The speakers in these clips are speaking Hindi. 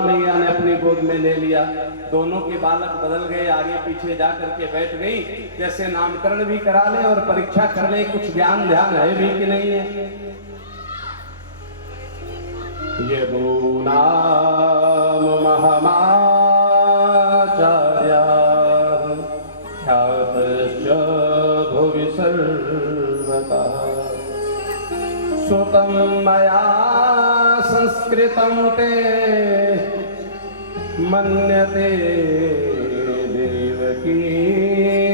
मैया ने अपनी गोद में ले लिया। दोनों के बालक बदल गए, आगे पीछे जा करके बैठ गई। जैसे नामकरण भी करा ले और परीक्षा कर ले कुछ ज्ञान ध्यान है भी कि नहीं है। ये दो नाम महामाचार्या ख्यातश्च भुवि सर्वथा सुतं मया संस्कृतं ते मन्यते देवकी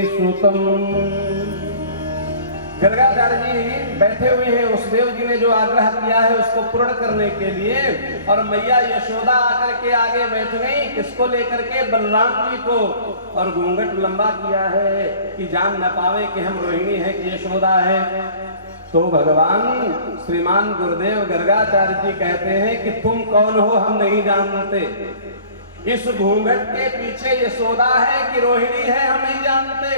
सुतं। गर्गाचार्य जी बैठे हुए हैं, उस देव जी ने जो आग्रह किया है उसको पूर्ण करने के लिए, और मैया यशोदा आकर के आगे बैठ गई। किसको लेकर के? बलराम जी को। और घूंघट लंबा किया है कि जान न पावे कि हम रोहिणी है कि यशोदा है। तो भगवान श्रीमान गुरुदेव गर्गाचार्य जी कहते हैं कि तुम कौन हो हम नहीं जानते। इस घूंघट के पीछे यशोदा है कि रोहिणी है हम नहीं जानते,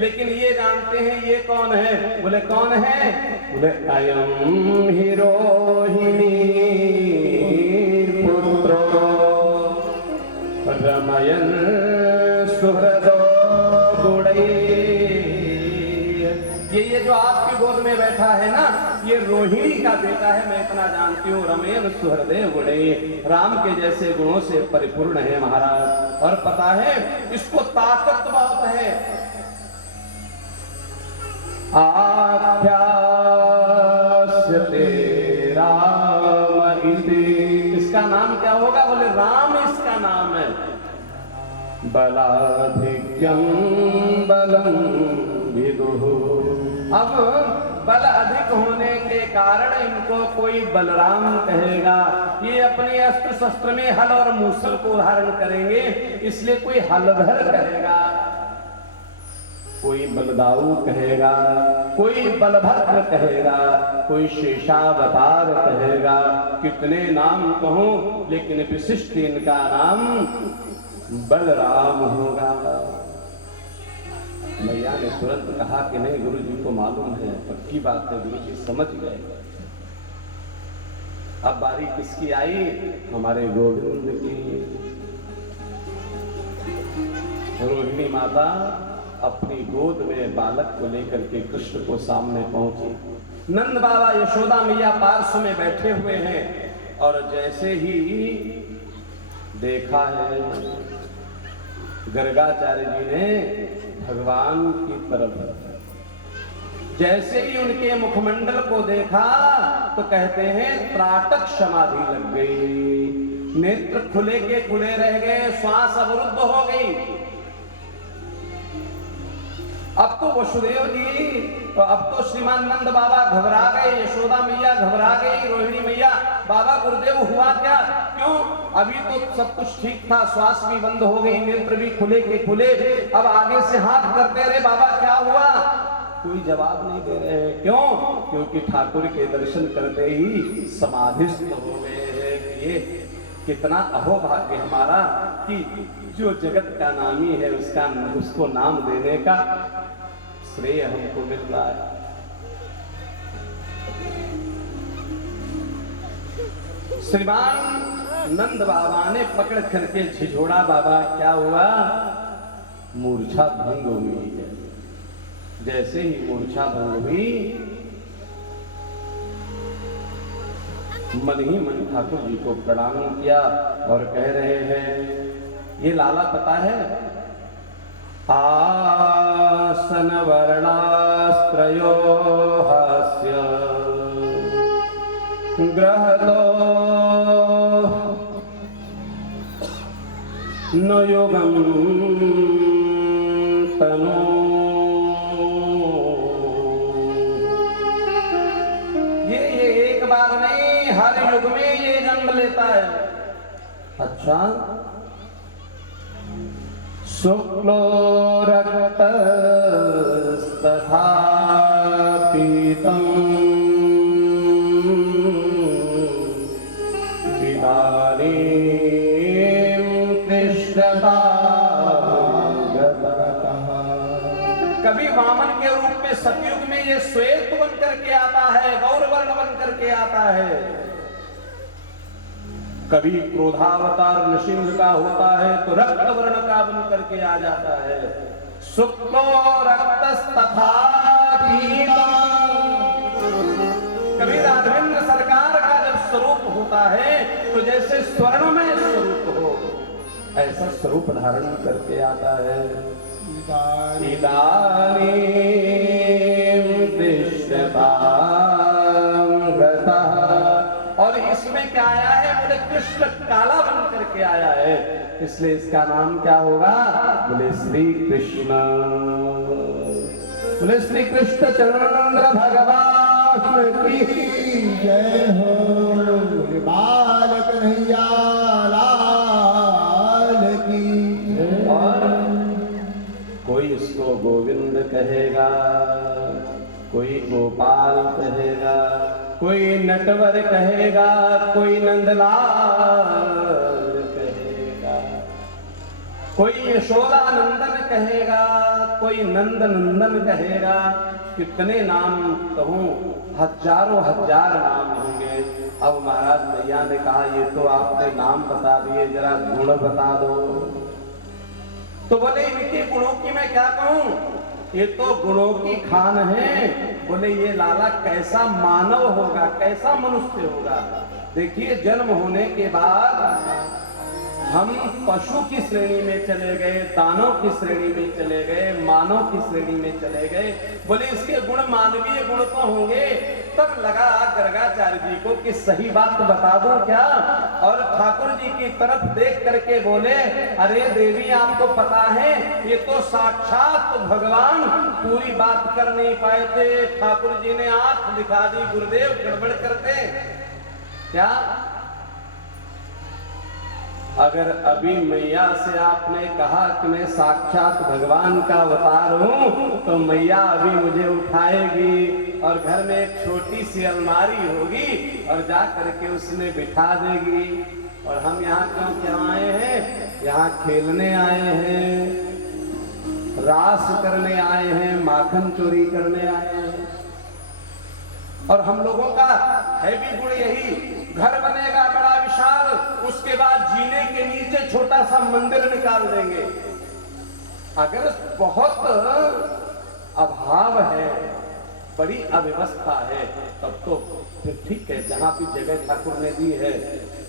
लेकिन ये जानते हैं ये कौन है। बोले कौन है? बोले अयं ही रोहिणी पुत्रो रमयन् सुहृदो गुणैः। ये जो आपकी गोद में बैठा है ना, ये रोहिणी का बेटा है, मैं इतना जानती हूँ। रमयन् सुहृदो गुणैः, राम के जैसे गुणों से परिपूर्ण है महाराज। और पता है इसको ताकत बहुत है। आख्यास्यते राम इति, इसका नाम क्या होगा? बोले राम इसका नाम है। बलाधिक्यं बलं विदुः, अब बल अधिक होने के कारण इनको कोई बलराम कहेगा। ये अपने अस्त्र शस्त्र में हल और मूसल को धारण करेंगे, इसलिए कोई हलधर कहेगा, कोई बलदाऊ कहेगा, कोई बलभद्र कहेगा, कोई शेषावतार कहेगा। कितने नाम कहूं, लेकिन विशिष्ट इनका नाम बलराम होगा। मैया ने तुरंत कहा कि नहीं गुरु जी को मालूम है, पक्की बात है, गुरु जी समझ गए। अब बारी किसकी आई? हमारे गोविंद की। रोहिणी माता अपनी गोद में बालक को लेकर के कृष्ण को सामने पहुंची। नंद बाबा यशोदा मैया पार्श्व में बैठे हुए हैं, और जैसे ही देखा है गर्गाचार्य जी ने भगवान की तरफ, जैसे ही उनके मुखमंडल को देखा तो कहते हैं त्राटक समाधि लग गई। नेत्र खुले के खुले रह गए, श्वास अवरुद्ध हो गई। अब तो वसुदेव जी, तो अब तो श्रीमान नंद बाबा घबरा गए, यशोदा मैया घबरा गई, रोहिणी मैया, बाबा गुरुदेव हुआ क्या? क्यों? अभी तो सब कुछ ठीक था, श्वास भी बंद हो गई, नेत्र भी खुले के खुले। अब आगे से हाथ करते रहे, बाबा क्या हुआ? कोई जवाब नहीं दे रहे हैं। क्यों? क्योंकि ठाकुर के दर्शन करते ही समाधिस्थ हो गए हैं। ये कितना अहोभाग्य हमारा कि जो जगत का नामी है उसको नाम देने का श्रेय हमको मिल रहा है। श्रीमान नंद बाबा ने पकड़ करके झिझोड़ा। बाबा क्या हुआ? मूर्छा भंग हुई है। जैसे ही मूर्छा भंग हुई, मन ही मन ठाकुर जी को प्रणाम किया और कह रहे हैं, ये लाला पता है, आसन वर्णास्त्रयो हास्य ग्रहतो न योगम तनु। ये एक बार नहीं, हर युग में ये जन्म लेता है। अच्छा, शुक्लो रक्तस्तथा पीतम् विदानीं कृष्णतागतः। कभी वामन के रूप में सतयुग में ये श्वेत बन करके आता है, गौर वर्ण बन करके आता है। कभी क्रोधावतार नृसिंह का होता है तो रक्त वर्ण का बन करके आ जाता है। शुक्लो रक्तस्तथा कभी राघवेंद्र सरकार का जब स्वरूप होता है तो जैसे स्वर्णमय स्वरूप हो ऐसा स्वरूप धारण करके आता है। और इसमें क्या आया है? बोले कृष्ण काला बन करके आया है, इसलिए इसका नाम क्या होगा? बोले श्री कृष्ण। बोले श्री कृष्ण चंद्र भगवान की जय हो। बोले बाल कन्हैया लाल की। और कोई इसको गोविंद कहेगा, कोई गोपाल कहेगा, कोई नटवर कहेगा, कोई नंदलाल कहेगा, कोई यशोदा नंदन कहेगा, कोई नंद नंदन कहेगा। कितने नाम कहूं, हजारों हजार नाम होंगे। अब महाराज मैया ने कहा ये तो आपने नाम बता दिए, जरा गुण बता दो। तो बोले इनके गुणों की मैं क्या कहूं, ये तो गुणों की खान है। बोले ये लाला कैसा मानव होगा, कैसा मनुष्य होगा। देखिए जन्म होने के बाद हम पशु की श्रेणी में चले गए, दानव की श्रेणी में चले गए, मानव की श्रेणी में चले गए। बोले इसके गुण मानवीय गुण तो होंगे। तब लगा गर्गाचार्य जी को कि सही बात बता दूं क्या? और ठाकुर जी की तरफ देख करके बोले अरे देवी आपको पता है ये तो साक्षात भगवान पूरी बात कर नहीं पाए थे। ठाकुर जी ने आंख दिखा दी, गुरुदेव गड़बड़ करते क्या? अगर अभी मैया से आपने कहा कि मैं साक्षात भगवान का अवतार हूं तो मैया अभी मुझे उठाएगी और घर में एक छोटी सी अलमारी होगी और जा करके उसमें बिठा देगी। और हम यहाँ क्यों आए हैं? यहाँ खेलने आए हैं, रास करने आए हैं, माखन चोरी करने आए हैं। और हम लोगों का है भी गुण यही, घर बनेगा बड़ा विशाल, उसके बाद जीने के नीचे छोटा सा मंदिर निकाल देंगे। अगर बहुत अभाव है, बड़ी अव्यवस्था है, तब तो फिर ठीक है, जहां भी जगह ठाकुर ने दी है।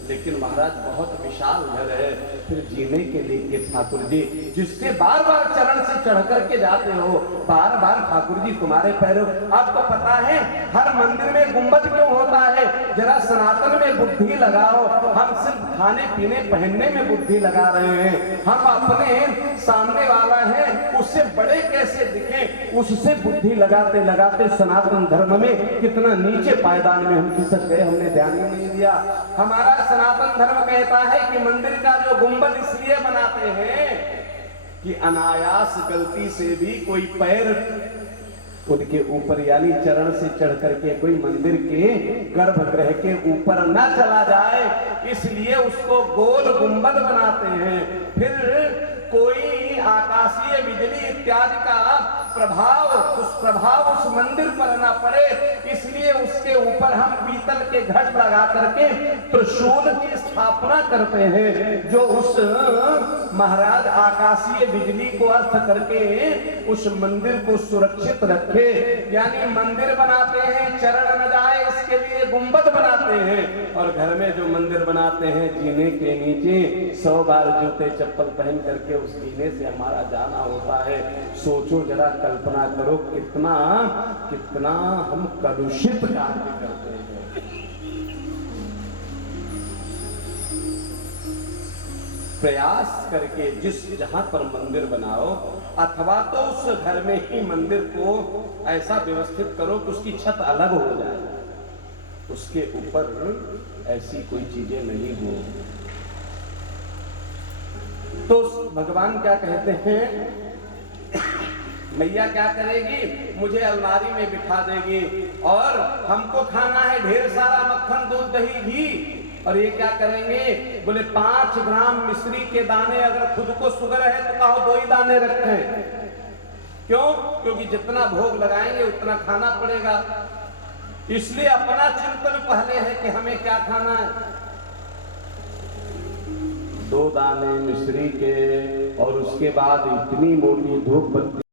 लेकिन महाराज बहुत विशाल घर है, फिर जीने के लिए ठाकुर जी जिससे बार बार चरण से चढ़ करके जाते हो, बार बार ठाकुर जी तुम्हारे पैरों। आपको पता है हर मंदिर में गुंबद क्यों होता है? जरा सनातन में बुद्धि लगाओ। हम सिर्फ खाने पीने पहनने में बुद्धि लगा रहे हैं। हम अपने सामने वाला है उससे बड़े कैसे दिखे, उससे बुद्धि लगाते लगाते सनातन धर्म में कितना नीचे पायदान में हम खिसक गए, हमने ध्यान ही नहीं दिया। हमारा सनातन धर्म कहता है कि मंदिर का जो गुंबद इसलिए बनाते हैं कि अनायास गलती से भी कोई पैर उनके ऊपर यानी चरण से चढ़ करके कोई मंदिर के गर्भगृह के ऊपर ना चला जाए, इसलिए उसको गोल गुंबद बनाते हैं। फिर कोई आकाशीय बिजली इत्यादि का प्रभाव उस मंदिर पर ना पड़े, इसलिए उसके ऊपर हम पीतल के घट लगा करके त्रिशूल की स्थापना करते हैं, जो उस महाराज आकाशीय बिजली को अर्थ करके उस मंदिर को सुरक्षित रखे। यानी मंदिर बनाते हैं, चरण न जाए इसके लिए गुंबद बनाते हैं। और घर में जो मंदिर बनाते हैं, जीने के नीचे 100 बार जूते चप्पल पहन करके उस जीने से हमारा जाना होता है। सोचो जरा, कल्पना करो कितना कितना हम कलुषित कार्य करते हैं। प्रयास करके जहां पर मंदिर बनाओ, अथवा तो उस घर में ही मंदिर को ऐसा व्यवस्थित करो कि उसकी छत अलग हो जाए, उसके ऊपर ऐसी कोई चीजें नहीं हो। तो भगवान क्या कहते हैं, मैया क्या करेगी? मुझे अलमारी में बिठा देगी और हमको खाना है ढेर सारा मक्खन दूध दही घी। और ये क्या करेंगे? बोले 5 ग्राम मिश्री के दाने, अगर खुद को शुगर है तो कहो 2 ही दाने रखें। क्यों? क्योंकि जितना भोग लगाएंगे उतना खाना पड़ेगा, इसलिए अपना चिंतन पहले है कि हमें क्या खाना है। 2 दाने मिश्री के और उसके बाद इतनी मोटी धूप बत्ती